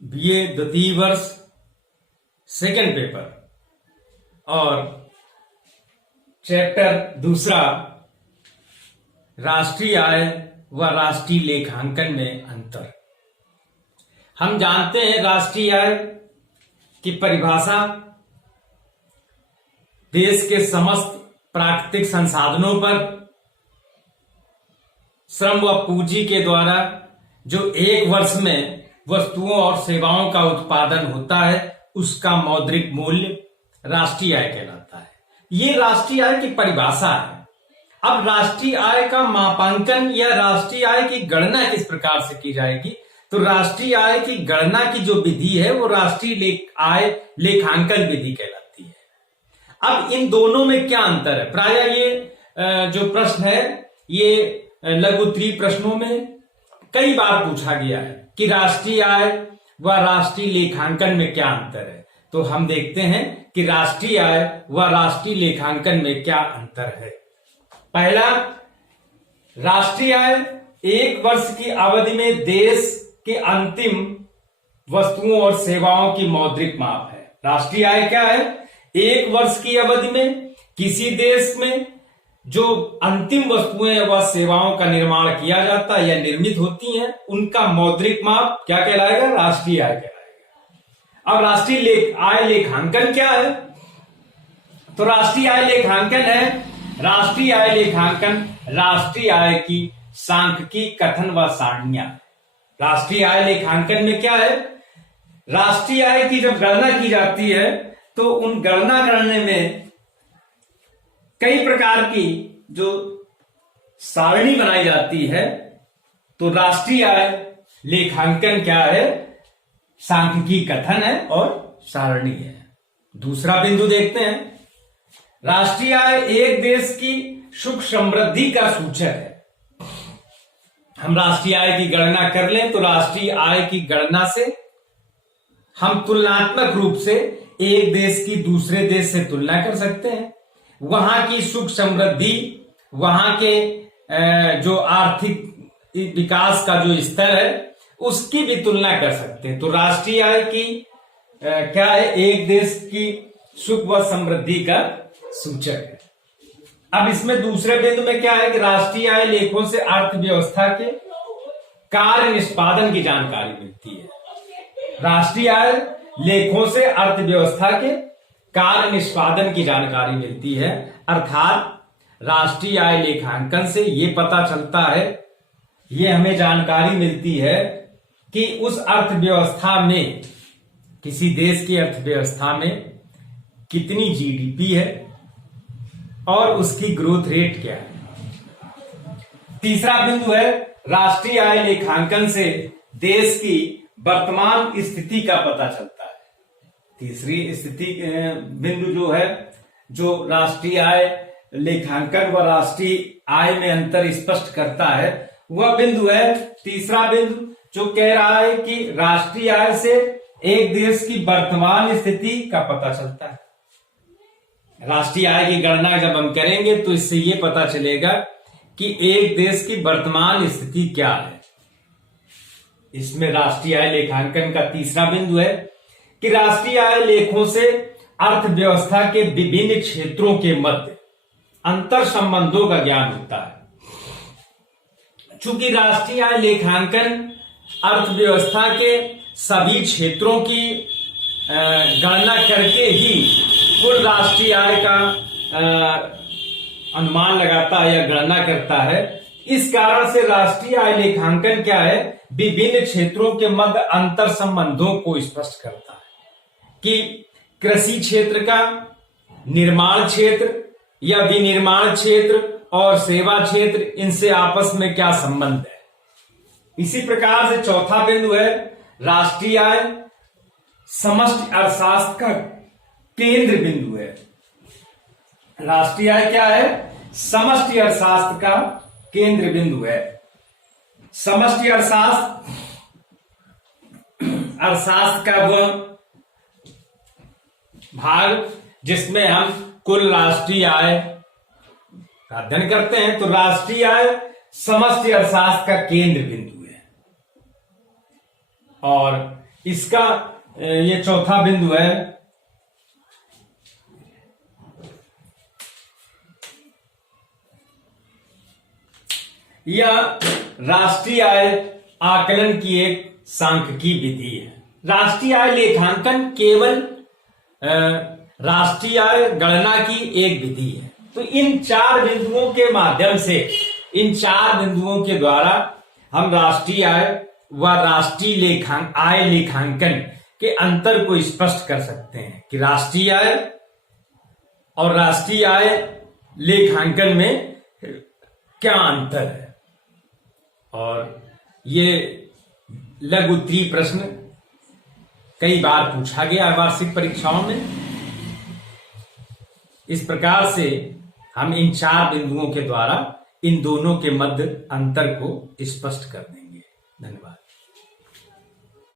BA द्वितीय वर्ष second paper और चैप्टर दूसरा राष्ट्रीय आय व राष्ट्रीय लेखांकन में अंतर। हम जानते हैं राष्ट्रीय आय की परिभाषा देश के समस्त प्राकृतिक संसाधनों पर श्रम व पूंजी के द्वारा जो एक वर्ष में वस्तुओं और सेवाओं का उत्पादन होता है उसका मौद्रिक मूल्य राष्ट्रीय आय कहलाता है। ये राष्ट्रीय आय की परिभाषा है। अब राष्ट्रीय आय का मापांकन या राष्ट्रीय आय की गणना किस प्रकार से की जाएगी, तो राष्ट्रीय आय की गणना की जो विधि है वो राष्ट्रीय आय लेखांकन विधि कहलाती है। अब इन दोनों में क्या अंतर है? प्रायः ये जो प्रश्न है ये लघुत्तरीय प्रश्नों में कई बार पूछा गया है कि राष्ट्रीय आय व राष्ट्रीय लेखांकन में क्या अंतर है। तो हम देखते हैं कि राष्ट्रीय आय व राष्ट्रीय लेखांकन में क्या अंतर है। पहला, राष्ट्रीय आय एक वर्ष की अवधि में देश के अंतिम वस्तुओं और सेवाओं की मौद्रिक माप है। राष्ट्रीय आय क्या है? एक वर्ष की अवधि में किसी देश में जो अंतिम वस्तुएं व सेवाओं का निर्माण किया जाता है या निर्मित होती हैं उनका मौद्रिक माप क्या कहलाएगा? राष्ट्रीय आय कहलाएगा। अब राष्ट्रीय आय लेखांकन क्या है? तो राष्ट्रीय आय लेखांकन है, राष्ट्रीय आय लेखांकन राष्ट्रीय आय की सांख्यिकी कथन व सारणियां। राष्ट्रीय आय लेखांकन में क्या है? राष्ट्रीय आय की जब गणना की जाती है तो उन गणना करने में कई प्रकार की जो सारणी बनाई जाती है। तो राष्ट्रीय आय लेखांकन क्या है? सांख्यिकी कथन है और सारणी है। दूसरा बिंदु देखते हैं, राष्ट्रीय आय एक देश की सुख समृद्धि का सूचक है। हम राष्ट्रीय आय की गणना कर लें तो राष्ट्रीय आय की गणना से हम तुलनात्मक रूप से एक देश की दूसरे देश से तुलना कर सकते हैं। वहां की सुख समृद्धि, वहां के जो आर्थिक विकास का जो स्तर है उसकी भी तुलना कर सकते हैं। तो राष्ट्रीय आय की क्या है? एक देश की सुख व समृद्धि का सूचक है। अब इसमें दूसरे बिंदु में क्या है कि राष्ट्रीय आय लेखों से अर्थव्यवस्था के कार्य निष्पादन की जानकारी मिलती है। राष्ट्रीय आय लेखों से अर्थव्यवस्था के कार्य निष्पादन की जानकारी मिलती है। अर्थात राष्ट्रीय आय लेखांकन से ये पता चलता है, ये हमें जानकारी मिलती है कि उस अर्थव्यवस्था में, किसी देश की अर्थव्यवस्था में कितनी जीडीपी है और उसकी ग्रोथ रेट क्या है। तीसरा बिंदु है, राष्ट्रीय आय लेखांकन से देश की वर्तमान स्थिति का पता चलता है। तीसरी स्थिति बिंदु जो है, जो राष्ट्रीय आय लेखांकन व राष्ट्रीय आय में अंतर स्पष्ट करता है, वह बिंदु है तीसरा बिंदु जो कह रहा है कि राष्ट्रीय आय से एक देश की वर्तमान स्थिति का पता चलता है। राष्ट्रीय आय की गणना जब हम करेंगे तो इससे ये पता चलेगा कि एक देश की वर्तमान स्थिति क्या है। इसमें राष्ट्रीय आय लेखांकन का तीसरा बिंदु है कि राष्ट्रीय आय लेखों से अर्थव्यवस्था के विभिन्न क्षेत्रों के मध्य अंतर संबंधों का ज्ञान होता है। चूंकि राष्ट्रीय आय लेखांकन अर्थव्यवस्था के सभी क्षेत्रों की गणना करके ही कुल राष्ट्रीय आय का अनुमान लगाता है या गणना करता है, इस कारण से राष्ट्रीय आय लेखांकन क्या है? विभिन्न क्षेत्रों के मध्य अंतर संबंधों को स्पष्ट करता है कि कृषि क्षेत्र का निर्माण क्षेत्र या विनिर्माण क्षेत्र और सेवा क्षेत्र, इनसे आपस में क्या संबंध है। इसी प्रकार से चौथा बिंदु है, राष्ट्रीय आय समष्टि अर्थशास्त्र का केंद्र बिंदु है। राष्ट्रीय आय क्या है? समष्टि अर्थशास्त्र का केंद्र बिंदु है। समष्टि अर्थशास्त्र का वह भाग जिसमें हम कुल राष्ट्रीय आय का अध्ययन करते हैं। तो राष्ट्रीय आय समष्टि अर्थशास्त्र का केंद्र बिंदु है। और इसका ये चौथा बिंदु है, यह राष्ट्रीय आय आकलन की एक सांख्यिकी विधि है। राष्ट्रीय आय लेखांकन केवल राष्ट्रीय आय गणना की एक विधि है। तो इन 4 बिंदुओं के माध्यम से, इन 4 बिंदुओं के द्वारा हम राष्ट्रीय आय व राष्ट्रीय आय लेखांकन के अंतर को स्पष्ट कर सकते हैं कि राष्ट्रीय आय और राष्ट्रीय आय लेखांकन में क्या अंतर है। और ये लघु उत्तरीय प्रश्न कई बार पूछा गया है वार्षिक परीक्षाओं में। इस प्रकार से हम इन 4 बिंदुओं के द्वारा इन दोनों के मध्य अंतर को स्पष्ट कर देंगे। धन्यवाद।